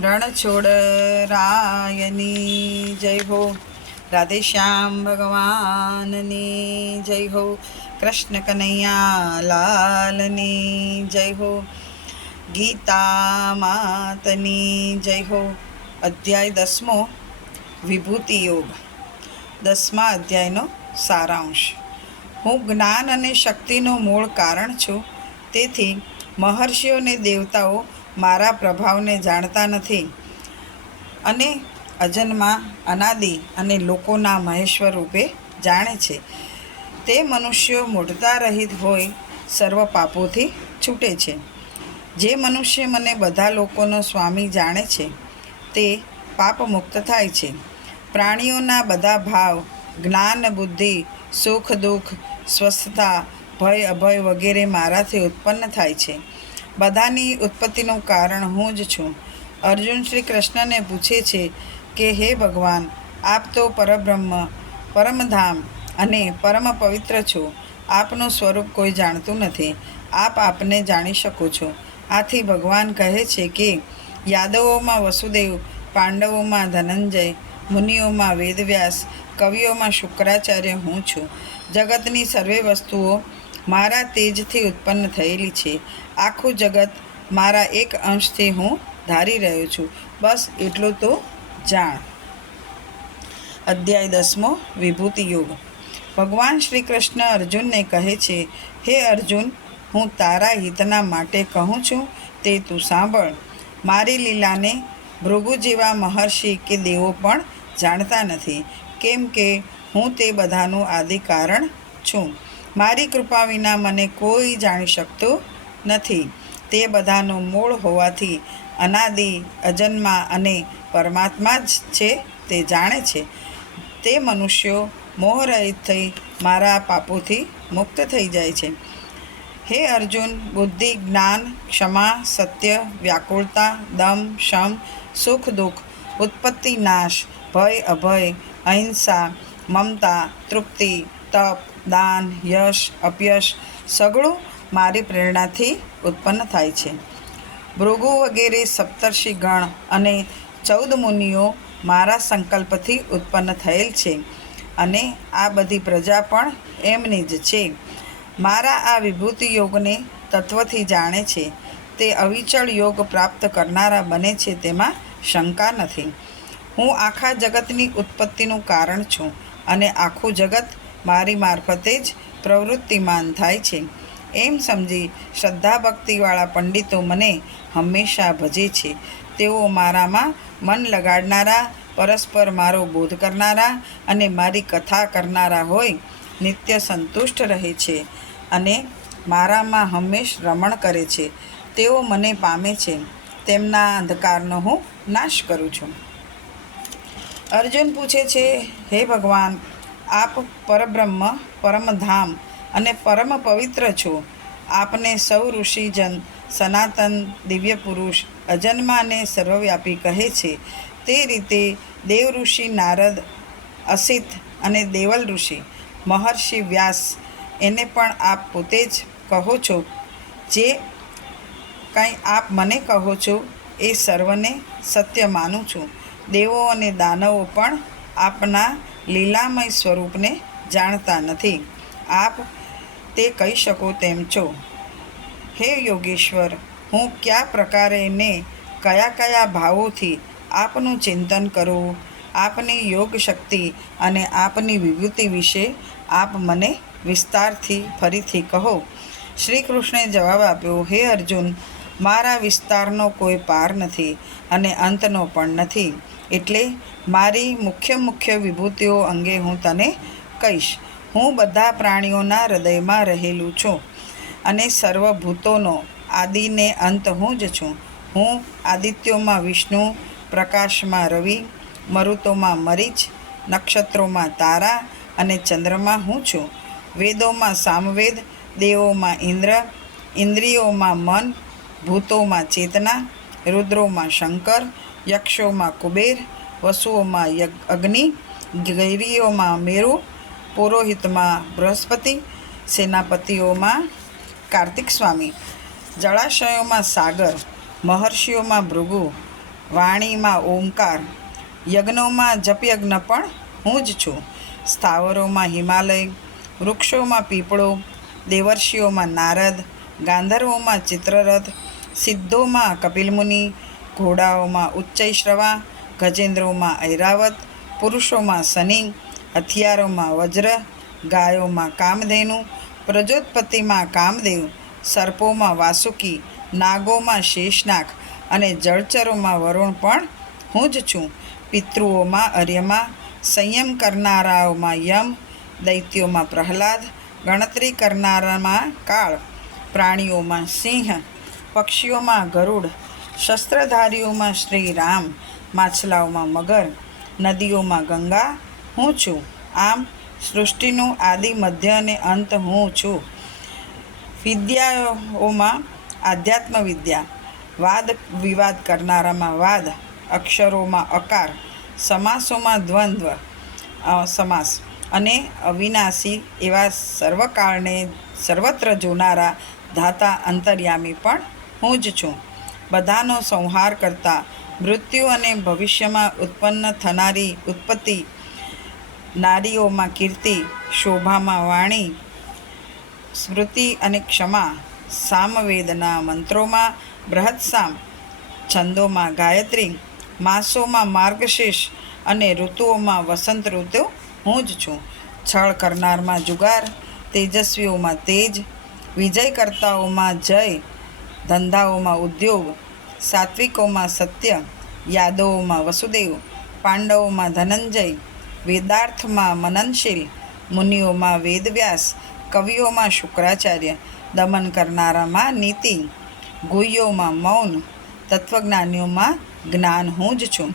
રણછોડ રાયની જય હો રાધેશ્યામ ભગવાનની જય હો કૃષ્ણ કનૈયા લાલની જય હો ગીતા માતની જય હો અધ્યાય દસમો વિભૂતિ યોગ દસમા અધ્યાયનો સારાંશ। હું જ્ઞાન અને શક્તિનું મૂળ કારણ છું, તેથી મહર્ષિઓ અને દેવતાઓ મારા પ્રભાવને જાણતા નથી. અને અજન્મા, અનાદિ અને લોકોના મહેશ્વર રૂપે જાણે છે. તે મનુષ્યો મૂઢતા રહિત હોય સર્વ પાપોથી છૂટે છે. જે મનુષ્ય મને બધા લોકોનો સ્વામી જાણે છે, તે પાપ મુક્ત થાય છે. પ્રાણીઓના બધા ભાવ, જ્ઞાન, બુદ્ધિ, સુખ, દુઃખ, સ્વસ્થતા, ભય, અભય વગેરે મારાથી ઉત્પન્ન થાય છે. બધાની ઉત્પત્તિનું કારણ હું જ છું. અર્જુન શ્રી કૃષ્ણને પૂછે છે કે, હે ભગવાન, આપ તો પરબ્રહ્મ, પરમધામ અને પરમ પવિત્ર છો. આપનું સ્વરૂપ કોઈ જાણતું નથી. આપ આપને જાણી શકો છો. આથી ભગવાન કહે છે કે, યાદવોમાં વસુદેવ, પાંડવોમાં ધનંજય, મુનિઓમાં વેદવ્યાસ, કવિઓમાં શુક્રાચાર્ય હું છું. જગતની સર્વે વસ્તુઓ મારા તેજથી ઉત્પન્ન થયેલી છે. આખું જગત મારા એક અંશથી હું ધારી રહ્યો છું. બસ એટલું તો જાણ. અધ્યાય દસમો, વિભૂતિ યોગ. ભગવાન શ્રી કૃષ્ણ અર્જુનને કહે છે, હે અર્જુન, હું તારા હિતના માટે કહું છું, તે તું સાંભળ. મારી લીલાને ભૃગુ જેવા મહર્ષિ કે દેવો પણ જાણતા નથી. કેમ કે હું તે બધાનું આદિ કારણ છું. મારી કૃપા વિના મને કોઈ જાણી શકતું નથી. તે બધાનું મૂળ હોવાથી અનાદિ, અજન્મા અને પરમાત્મા જ છે, તે જાણે છે. તે મનુષ્યો મોહરહિત થઈ મારા પાપોથી મુક્ત થઈ જાય છે. હે અર્જુન, બુદ્ધિ, જ્ઞાન, ક્ષમા, સત્ય, વ્યાકુળતા, દમ, શમ, સુખ, દુઃખ, ઉત્પત્તિ, નાશ, ભય, અભય, અહિંસા, મમતા, તૃપ્તિ, તપ દાન, યશ, અપયશ સગળું મારી પ્રેરણાથી ઉત્પન્ન થાય છે. ભૃગુ વગેરે સપ્તર્ષિ ગણ અને ચૌદ મુનિઓ મારા સંકલ્પથી ઉત્પન્ન થયેલ છે અને આ બધી પ્રજા પણ એમની જ છે. મારા આ વિભૂતિ યોગને તત્વથી જાણે છે. તે અવિચળ યોગ પ્રાપ્ત કરનારા બને છે તેમાં શંકા નથી. હું આખા જગતની ઉત્પત્તિનું કારણ છું અને આખું જગત મારી મારફતે જ પ્રવૃત્તિમાન થાય છે. એમ સમજી શ્રદ્ધા ભક્તિવાળા પંડિતો મને હંમેશા ભજે છે. તેઓ મારામાં મન લગાડનારા, પરસ્પર મારો બોધ કરનારા અને મારી કથા કરનારા હોય, નિત્ય સંતુષ્ટ રહે છે અને મારામાં હંમેશ રમણ કરે છે. તેઓ મને પામે છે. તેમના અંધકારનો હું નાશ કરું છું. અર્જુન પૂછે છે, હે ભગવાન આપ પરબ્રહ્મ, પરમધામ અને પરમ પવિત્ર છો. આપને સૌ ઋષિજન, સનાતન દિવ્ય પુરુષ અજન્માને સર્વવ્યાપી કહે છે. તે રીતે દેવ ઋષિ નારદ, અસિત અને દેવલ ઋષિ, મહર્ષિ વ્યાસ, એને પણ આપ પોતે જ કહો છો. જે કંઈ આપ મને કહો છો એ સર્વને સત્ય માનું છું. દેવો અને દાનવો પણ આપના લીલામય સ્વરૂપને જાણતા નથી. આપ તે કહી શકો તેમ છો. હે યોગેશ્વર, હું કયા પ્રકારે ને કયા કયા ભાવોથી આપનું ચિંતન કરું? આપની યોગ શક્તિ અને આપની વિભૂતિ વિશે આપ મને વિસ્તારથી ફરીથી કહો. શ્રી કૃષ્ણે જવાબ આપ્યો, હે અર્જુન, મારા વિસ્તારનો કોઈ પાર નથી અને અંતનો પણ નથી. એટલે મારી મુખ્ય મુખ્ય વિભૂતિઓ અંગે હું તને કહીશ. હું બધા પ્રાણીઓના હૃદયમાં રહેલું છું અને સર્વભૂતોનો આદિને અંત હું જ છું. હું આદિત્યોમાં વિષ્ણુ, પ્રકાશમાં રવિ, મરુતોમાં મરીચ, નક્ષત્રોમાં તારા અને ચંદ્રમાં હું છું. વેદોમાં સામવેદ, દેવોમાં ઇન્દ્ર, ઇન્દ્રિયોમાં મન, ભૂતોમાં ચેતના, રુદ્રોમાં શંકર યક્ષોમાં કુબેર, વસુઓમાં અગ્નિ ગૈરીઓમાં મેરુ, પુરોહિતમાં બૃહસ્પતિ, સેનાપતિઓમાં કાર્તિક સ્વામી, જળાશયોમાં સાગર, મહર્ષિઓમાં ભૃગુ, વાણીમાં ઓમકાર, યજ્ઞોમાં જપયજ્ઞ પણ હું જ છું. સ્થાવરોમાં હિમાલય, વૃક્ષોમાં પીપળો, દેવર્ષિઓમાં નારદ, ગાંધર્વોમાં ચિત્રરથ, સિદ્ધોમાં કપિલમુનિ ઘોડાઓમાં ઉચ્ચૈશ્રવા ગજેન્દ્રોમાં ઐરાવત, પુરુષોમાં શનિ હથિયારોમાં વજ્ર, ગાયોમાં કામધેનુ, પ્રજોત્પત્તિમાં કામદેવ, સર્પોમાં વાસુકી, નાગોમાં શેષનાગ અને જળચરોમાં વરુણ પણ હું જ છું. પિતૃઓમાં અર્યમા, સંયમ કરનારાઓમાં યમ, દૈત્યોમાં પ્રહલાદ, ગણતરી કરનારામાં કાળ, પ્રાણીઓમાં સિંહ, પક્ષીઓમાં ગરુડ શસ્ત્રધારીઓમાં શ્રી રામ માછલાઓમાં મગર, નદીઓમાં ગંગા, હું છું. આમ સૃષ્ટિનું આદિ, મધ્ય અને અંત હું છું. વિદ્યાઓમાં આધ્યાત્મ વિદ્યા વાદ, વિવાદ કરનારામાં વાદ, અક્ષરોમાં અકાર, સમાસોમાં દ્વંદ્વ સમાસ અને અવિનાશી એવા સર્વકાળને સર્વત્ર જોનારા ધાતા અંતર્યામી પણ હું જ છું. બધાનો સંહાર કરતા મૃત્યુ અને ભવિષ્યમાં ઉત્પન્ન થનારી ઉત્પત્તિ નારીઓમાં કીર્તિ, શોભામાં વાણી, સ્મૃતિ અને ક્ષમા, સામવેદના મંત્રોમાં બૃહત્સામ, છંદોમાં ગાયત્રી, માસોમાં માર્ગશીર્ષ અને ઋતુઓમાં વસંત ઋતુ હું જ છું. છળ કરનારમાં જુગાર, તેજસ્વીઓમાં તેજ, વિજયકર્તાઓમાં જય ધંધાઓમાં ઉદ્યોગ, સાત્વિકોમાં સત્ય, યાદવોમાં વસુદેવ, પાંડવોમાં ધનંજય, વેદાર્થમાં મનનશીલ, મુનિઓમાં વેદવ્યાસ, કવિઓમાં શુક્રાચાર્ય, દમન કરનારામાં નીતિ, ગુહ્યોમાં મૌન, તત્વજ્ઞાનીઓમાં જ્ઞાન હું જ છું.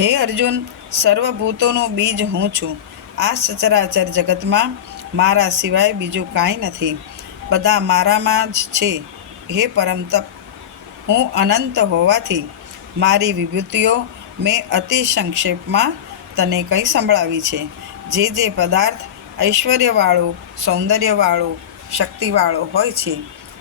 હે અર્જુન, સર્વભૂતોનું બીજ હું છું. આ સચરાચર જગતમાં મારા સિવાય બીજું કાંઈ નથી. બધા મારામાં જ છે. હે પરમ હું અનંત હોવાથી મારી વિભૂતિઓ મેં અતિ સંક્ષેપમાં તને કંઈ સંભળાવી છે. જે જે પદાર્થ ઐશ્વર્યવાળો, સૌંદર્યવાળો, શક્તિવાળો હોય છે,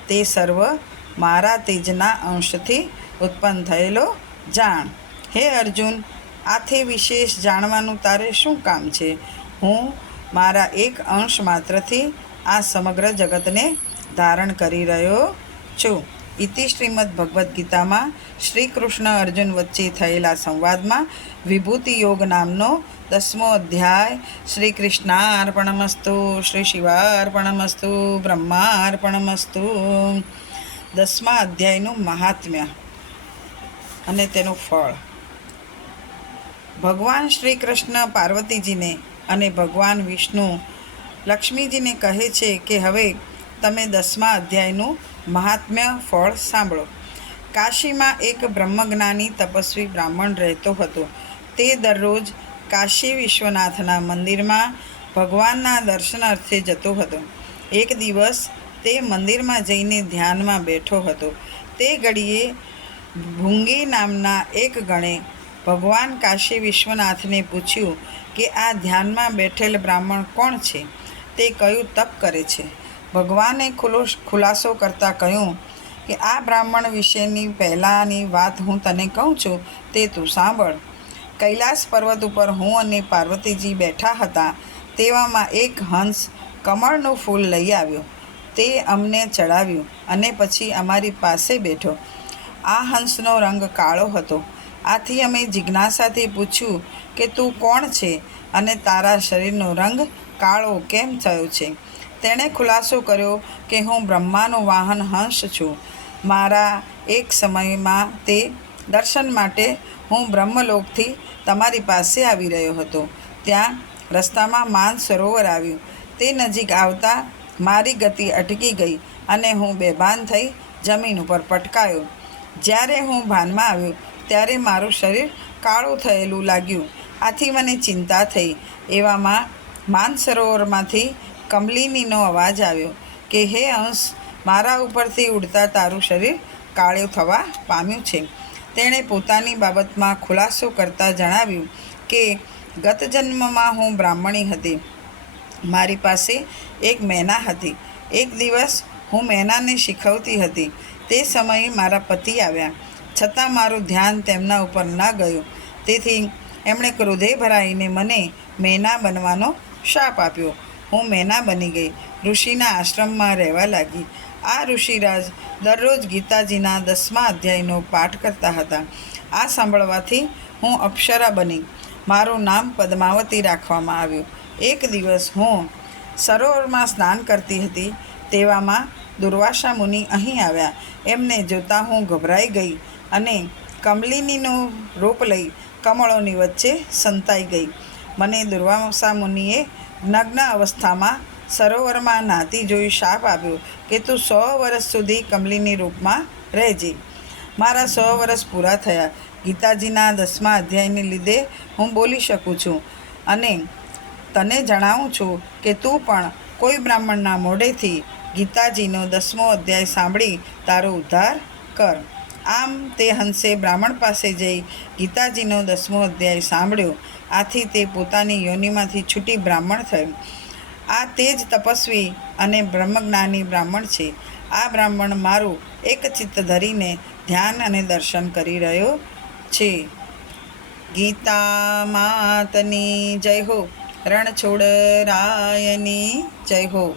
તે સર્વ મારા તેજના અંશથી ઉત્પન્ન થયેલો જાણ. હે અર્જુન, આથી વિશેષ જાણવાનું તારે શું કામ છે? હું મારા એક અંશ માત્રથી આ સમગ્ર જગતને ધારણ કરી રહ્યો છું. ઇતિ શ્રીમદ ભગવદ્ ગીતામાં શ્રી કૃષ્ણ અર્જુન વચ્ચે થયેલા સંવાદમાં વિભૂતિ યોગ નામનો દસમો અધ્યાય શ્રી કૃષ્ણાર્પણમસ્તુ, શ્રી શિવાર્પણમસ્તુ, બ્રહ્માર્પણમસ્તુ. દસમા અધ્યાયનું મહાત્મ્ય અને તેનું ફળ. ભગવાન શ્રી કૃષ્ણ પાર્વતીજીને અને ભગવાન વિષ્ણુ લક્ષ્મીજીને કહે છે કે હવે તમે દસમા અધ્યાયનું મહાત્મ્ય ફળ સાંભળો. કાશીમાં એક બ્રહ્મજ્ઞાની તપસ્વી બ્રાહ્મણ રહેતો હતો. તે દરરોજ કાશી વિશ્વનાથના મંદિરમાં ભગવાનના દર્શનાર્થે જતો હતો. એક દિવસ તે મંદિરમાં જઈને ધ્યાનમાં બેઠો હતો. તે ઘડીએ ભૂંગી નામના એક ગણે ભગવાન કાશી વિશ્વનાથને પૂછ્યું કે આ ધ્યાનમાં બેઠેલ બ્રાહ્મણ કોણ છે? તે કયું તપ કરે છે? ભગવાને ખુલો, ખુલાસો કરતાં કહ્યું કે, આ બ્રાહ્મણ વિશેની પહેલાંની વાત હું તને કહું છું, તે તું સાંભળ. કૈલાસ પર્વત ઉપર હું અને પાર્વતીજી બેઠા હતા, તેવામાં એક હંસ કમળનું ફૂલ લઈ આવ્યો. તે અમને ચડાવ્યું અને પછી અમારી પાસે બેઠો. આ હંસનો રંગ કાળો હતો. આથી અમે જિજ્ઞાસાથી પૂછ્યું કે, તું કોણ છે? અને તારા શરીરનો રંગ કાળો કેમ થયો છે? તેણે ખુલાસો કર્યો કે હું બ્રહ્માનું વાહન હંસ છું. મારા એક સમયમાં તે દર્શન માટે હું બ્રહ્મલોકથી તમારી પાસે આવી રહ્યો હતો. ત્યાં રસ્તામાં માન સરોવર આવ્યું. તે નજીક આવતા મારી ગતિ અટકી ગઈ અને હું બેભાન થઈ જમીન ઉપર પટકાયો. જ્યારે હું ભાનમાં આવ્યો, ત્યારે મારું શરીર કાળું થયેલું લાગ્યું. આથી મને ચિંતા થઈ. એવામાં માનસરોવરમાંથી કમલિનીનો અવાજ આવ્યો કે, હે અંશ, મારા ઉપરથી ઉડતા તારું શરીર કાળું થવા પામ્યું છે. તેણે પોતાની બાબતમાં ખુલાસો કરતાં જણાવ્યું કે, ગત જન્મમાં હું બ્રાહ્મણી હતી. મારી પાસે એક મેના હતી. એક દિવસ હું મેનાને શીખવતી હતી. તે સમયે મારા પતિ આવ્યા. છતાં મારું ધ્યાન તેમના ઉપર ન ગયું. તેથી એમણે ક્રોધે ભરાઈને મને મેના બનવાનો શાપ આપ્યો. હું મેના બની ગઈ. ઋષિના આશ્રમમાં રહેવા લાગી. આ ઋષિરાજ દરરોજ ગીતાજીના દસમા અધ્યાયનો પાઠ કરતા હતા. આ સાંભળવાથી હું અપ્સરા બની. મારું નામ પદ્માવતી રાખવામાં આવ્યું. એક દિવસ હું સરોવરમાં સ્નાન કરતી હતી. તેવામાં દુર્વાસા મુનિ અહીં આવ્યા. એમને જોતાં હું ગભરાઈ ગઈ અને કમલિનીનું રૂપ લઈ કમળોની વચ્ચે સંતાઈ ગઈ. મને દુર્વાસા મુનિએ નગ્ન અવસ્થામાં સરોવરમાં નાતી જોઈ શાપ આપ્યો કે તું સો વર્ષ સુધી કમલીની રૂપમાં રહેજે. મારા સો વર્ષ પૂરા થયા. ગીતાજીના દસમા અધ્યાયને લીધે હું બોલી શકું છું અને તને જણાવું છું કે તું પણ કોઈ બ્રાહ્મણના મોઢેથી ગીતાજીનો દસમો અધ્યાય સાંભળી તારો ઉદ્ધાર કર. આમ તે હંસે બ્રાહ્મણ પાસે જઈ ગીતાજીનો દસમો અધ્યાય સાંભળ્યો. આથી તે પોતાની યોનિમાંથી છૂટી બ્રાહ્મણ થયો. આ તે જ તપસ્વી અને બ્રહ્મજ્ઞાની બ્રાહ્મણ છે. આ બ્રાહ્મણ મારું એક ચિત્ત ધરીને ધ્યાન અને દર્શન કરી રહ્યો છે. ગીતા માતની જય હો. રણછોડ રાયની જય હો.